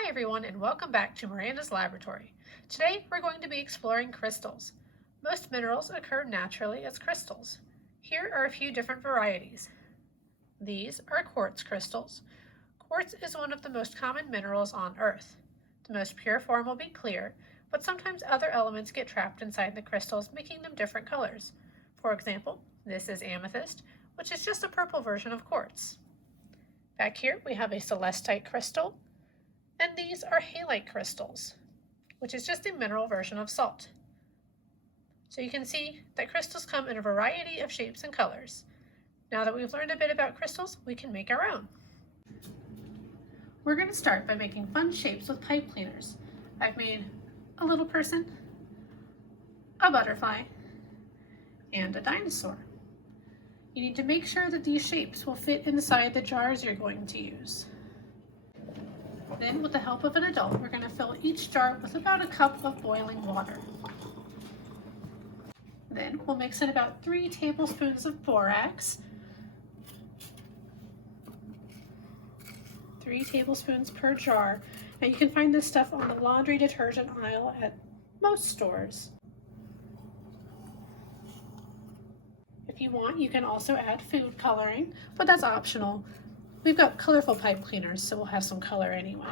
Hi everyone and welcome back to Miranda's Laboratory. Today we're going to be exploring crystals. Most minerals occur naturally as crystals. Here are a few different varieties. These are quartz crystals. Quartz is one of the most common minerals on Earth. The most pure form will be clear, but sometimes other elements get trapped inside the crystals, making them different colors. For example, this is amethyst, which is just a purple version of quartz. Back here we have a celestite crystal. And these are halite crystals, which is just a mineral version of salt. So you can see that crystals come in a variety of shapes and colors. Now that we've learned a bit about crystals, we can make our own. We're going to start by making fun shapes with pipe cleaners. I've made a little person, a butterfly, and a dinosaur. You need to make sure that these shapes will fit inside the jars you're going to use. Then, with the help of an adult, we're going to fill each jar with about a cup of boiling water. Then, we'll mix in about 3 tablespoons of borax, 3 tablespoons per jar. Now, you can find this stuff on the laundry detergent aisle at most stores. If you want, you can also add food coloring, but that's optional. We've got colorful pipe cleaners, so we'll have some color anyway.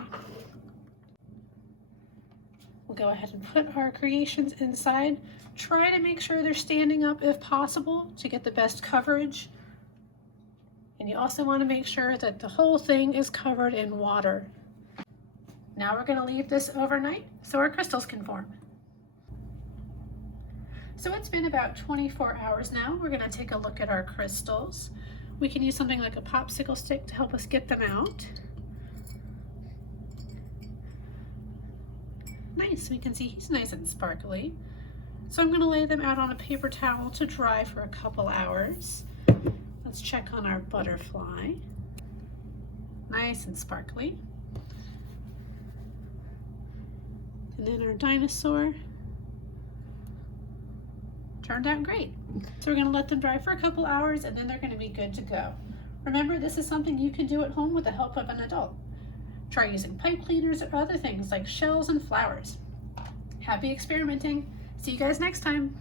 We'll go ahead and put our creations inside. Try to make sure they're standing up if possible to get the best coverage. And you also want to make sure that the whole thing is covered in water. Now we're going to leave this overnight so our crystals can form. So it's been about 24 hours now. We're going to take a look at our crystals. We can use something like a popsicle stick to help us get them out. Nice, we can see he's nice and sparkly. So I'm going to lay them out on a paper towel to dry for a couple hours. Let's check on our butterfly. Nice and sparkly. And then our dinosaur. Turned out great. So we're going to let them dry for a couple hours and then they're going to be good to go. Remember, this is something you can do at home with the help of an adult. Try using pipe cleaners or other things like shells and flowers. Happy experimenting. See you guys next time.